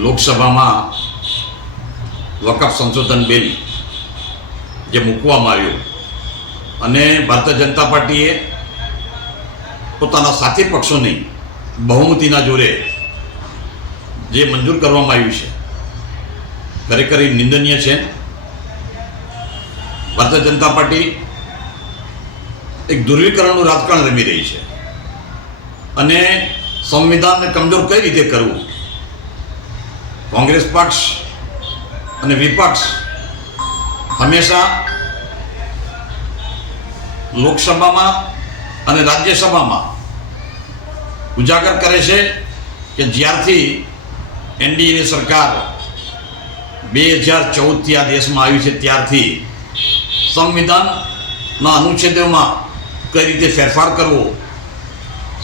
લોકસભામાં વકફ સંશોધન બિલ જે મૂકવામાં આવ્યું અને ભારતીય જનતા પાર્ટીએ પોતાના સાથી પક્ષોની બહુમતીના જોરે જે મંજૂર કરવામાં આવ્યું છે ખરેખર નિંદનીય છે. ભારતીય જનતા પાર્ટી એક ધ્રુવીકરણનું રાજકારણ રમી રહી છે અને સંવિધાનને કમજોર કઈ રીતે કરવું. કોંગ્રેસ પક્ષ અને વિપક્ષ હંમેશા લોકસભામાં અને રાજ્યસભામાં ઉજાગર કરે છે કે જ્યારથી એનડીએની સરકાર 2014થી આ દેશમાં આવી છે ત્યારથી સંવિધાનના અનુચ્છેદોમાં કઈ રીતે ફેરફાર કરવો,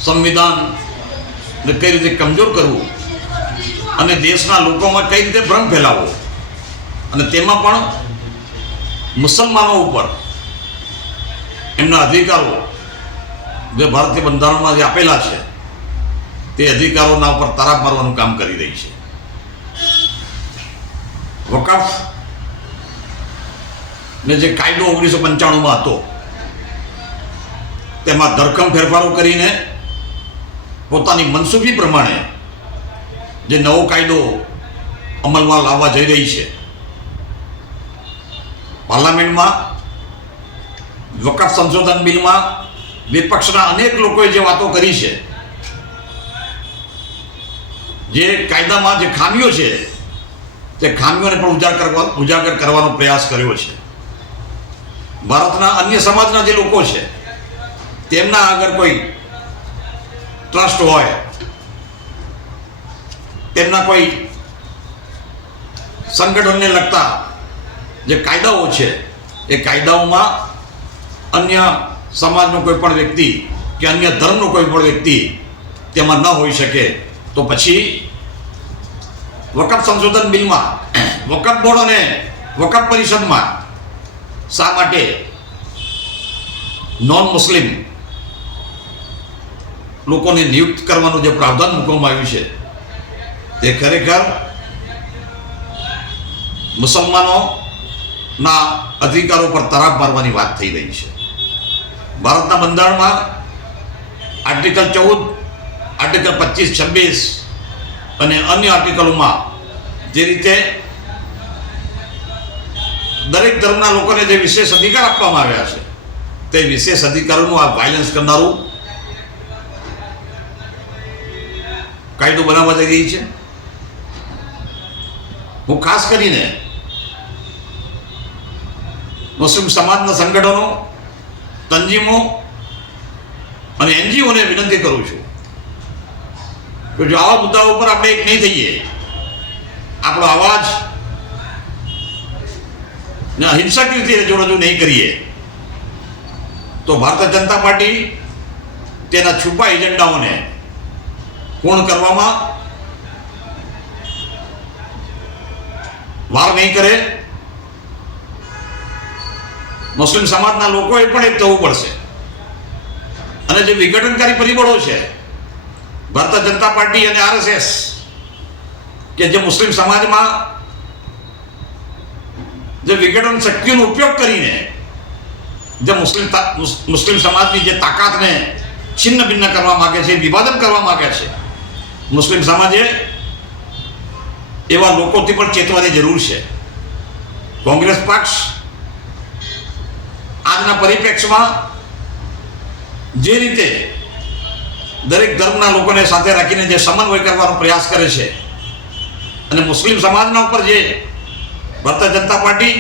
સંવિધાનને કઈ રીતે કમજોર કરવું અને દેશના લોકોમાં કઈ રીતે ભ્રમ ફેલાવવો અને તેમાં પણ મુસલમાનો ઉપર એમના અધિકારો જે ભારતીય બંધારણમાં જે આપેલા છે તે અધિકારોના ઉપર તારાપ મારવાનું કામ કરી રહી છે. વકફ ને જે કાયદો 1995માં હતો તેમાં ધરખમ ફેરફારો કરીને પોતાની મનસૂબી પ્રમાણે જે નવો કાયદો અમલમાં લાવવા જઈ રહી છે. પાર્લામેન્ટમાં વકફ સંશોધન બિલમાં વિપક્ષના અનેક લોકોએ જે વાતો કરી છે, જે કાયદામાં જે ખામીઓ છે તે ખામીઓને પણ ઉજાગર કરવાનો પ્રયાસ કર્યો છે. ભારતના અન્ય સમાજના જે લોકો છે તેમના આગળ કોઈ ટ્રસ્ટ હોય, તેમના કોઈ સંગઠનને લગતા જે કાયદાઓ છે એ કાયદાઓમાં અન્ય સમાજનો કોઈ પણ વ્યક્તિ કે અન્ય ધર્મનો કોઈ પણ વ્યક્તિ તેમાં ન હોઈ શકે તો પછી વકફ સંશોધન બિલમાં વકફ બોર્ડ અને વકફ પરિષદમાં શા માટે નોન મુસ્લિમ લોકોને નિયુક્ત કરવાનું જે પ્રાવધાન મૂકવામાં આવ્યું છે તે ખરેખર મુસલમાનોના અધિકારો પર તરાપ મારવાની વાત થઈ રહી છે. ભારતના બંધારણમાં આર્ટિકલ 14, આર્ટિકલ 25, 26 અને અન્ય આર્ટિકલોમાં જે રીતે દરેક ધર્મના લોકોને જે વિશેષ અધિકાર આપવામાં આવ્યા છે તે વિશેષ અધિકારોનું આ વાયલન્સ કરનારું કાયદો બનાવવા જઈ રહી છે. હું ખાસ કરીને મુસ્લિમ સમાજના સંગઠનો, તંજીમો અને એનજીઓને વિનંતી કરું છું કે જો આવા મુદ્દાઓ ઉપર આપણે એક નહીં થઈએ, આપણો અવાજ હિંસક રીતે રજૂ નહીં કરીએ તો ભારતીય જનતા પાર્ટી તેના છુપા એજન્ડાઓને પૂર્ણ કરવામાં વાર નહીં કરે. મુસ્લિમ સમાજના લોકોએ પણ એક થવું પડશે અને જે વિઘટનકારી પરિબળો છે ભારતીય જનતા પાર્ટી અને આરએસએસ કે જે મુસ્લિમ સમાજમાં જે વિઘટન શક્તિઓનો ઉપયોગ કરીને જે મુસ્લિમ સમાજની જે તાકાતને છિન્ન ભિન્ન કરવા માંગે છે, વિભાજન કરવા માંગે છે, મુસ્લિમ સમાજે એવા લોકોથી પણ ચેતવાની જરૂર છે. કોંગ્રેસ પક્ષ આજના પરિપ્રેક્ષમાં જે રીતે દરેક ધર્મના લોકોને સાથે રાખીને જે સમન્વય કરવાનો પ્રયાસ કરે છે અને મુસ્લિમ સમાજના ઉપર જે ભારતીય જનતા પાર્ટી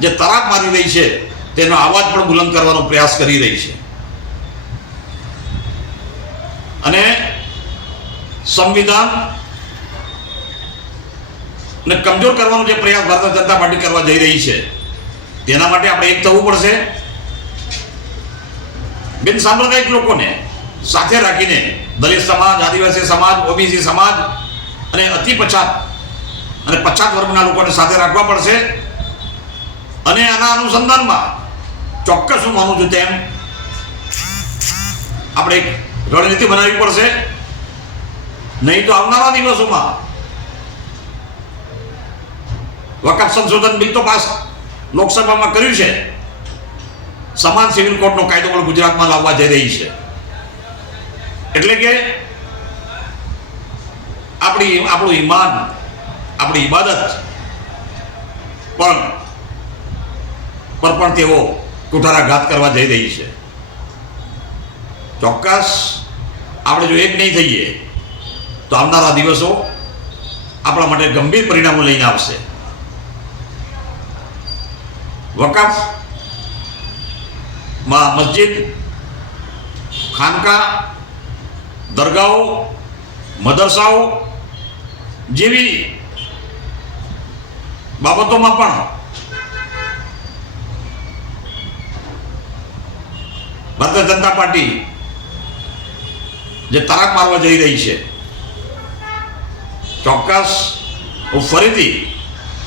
જે તરાપ મારી રહી છે તેનો અવાજ પણ બુલંદ કરવાનો પ્રયાસ કરી રહી છે અને સંવિધાન ને કમજોર કરવાનો જે પ્રયાસ ભારતીય જનતા પાર્ટી કરવા જઈ રહી છે તેના માટે આપણે એક થવું પડશે. બિન સાંપ્રદાયિક લોકોને સાથે રાખીને દલિત સમાજ, આદિવાસી સમાજ, ઓબીસી સમાજ અને અતિ પછાત અને પછાત વર્ગના લોકોને સાથે રાખવા પડશે અને આના અનુસંધાનમાં ચોક્કસ હું માનું છું તેમ આપણે એક રણનીતિ બનાવવી પડશે નહીં તો આવનારા દિવસોમાં વકફ સંશોધન બિલ તો પાસ લોકસભામાં કર્યું છે, સમાન સિવિલ કોડનો કાયદો પણ ગુજરાતમાં લાવવા જઈ રહી છે. એટલે કે આપણું ઈમાન, આપણી ઇબાદત પર પણ તેઓ કુઠારાઘાત કરવા જઈ રહી છે. ચોક્કસ આપણે જો એક નહીં થઈએ તો આવનારા દિવસો આપણા માટે ગંભીર પરિણામો લઈને આવશે. વકફ માં મસ્જિદ, ખાનકા, દરગાહો, મદરસાઓ જેવી બાબતોમાં પણ ભારતીય જનતા પાર્ટી જે તરાક મારવા જઈ રહી છે, ચોક્કસ હું ફરીથી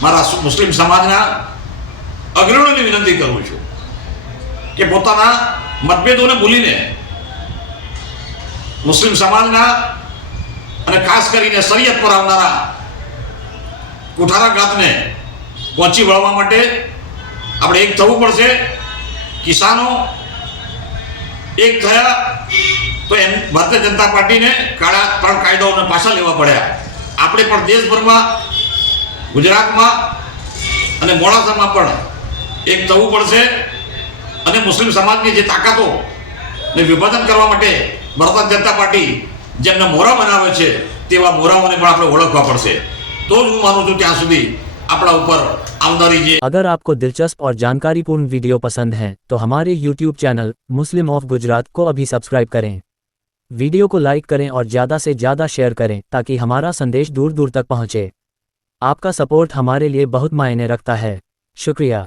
મારા મુસ્લિમ સમાજના અગ્રણીઓને વિનંતી કરું છું કે પોતાના મતભેદોને ભૂલીને મુસ્લિમ સમાજના અને ખાસ કરીને શરીયત પર આવનારા કુઠારાઘાતને પહોંચી વળવા માટે આપણે એક થવું પડશે. કિસાનો એક થયા તો ભારતીય જનતા પાર્ટીને કાળા 3 કાયદાઓને પાછા લેવા પડ્યા. આપણે પણ દેશભરમાં, ગુજરાતમાં અને મોડાસામાં પણ એક થવું પડશે અને મુસ્લિમ સમાજની જે તાકાતો ને વિભાજન કરવા માટે ભારતીય જનતા પાર્ટી જેમને મોરા બનાવે છે તેવા મોરાઓને પણ આપણે ઓળખવા પડશે. તો જ હું માનું છું ત્યાં સુધી अपना ऊपर आमदारी जे। अगर आपको दिलचस्प और जानकारीपूर्ण वीडियो पसंद हैं तो हमारे YouTube channel Muslim of Gujarat को अभी सब्सक्राइब करें। वीडियो को लाइक करें और ज़्यादा से ज़्यादा शेयर करें ताकि हमारा संदेश दूर दूर तक पहुँचे। आपका सपोर्ट हमारे लिए बहुत मायने रखता है। शुक्रिया।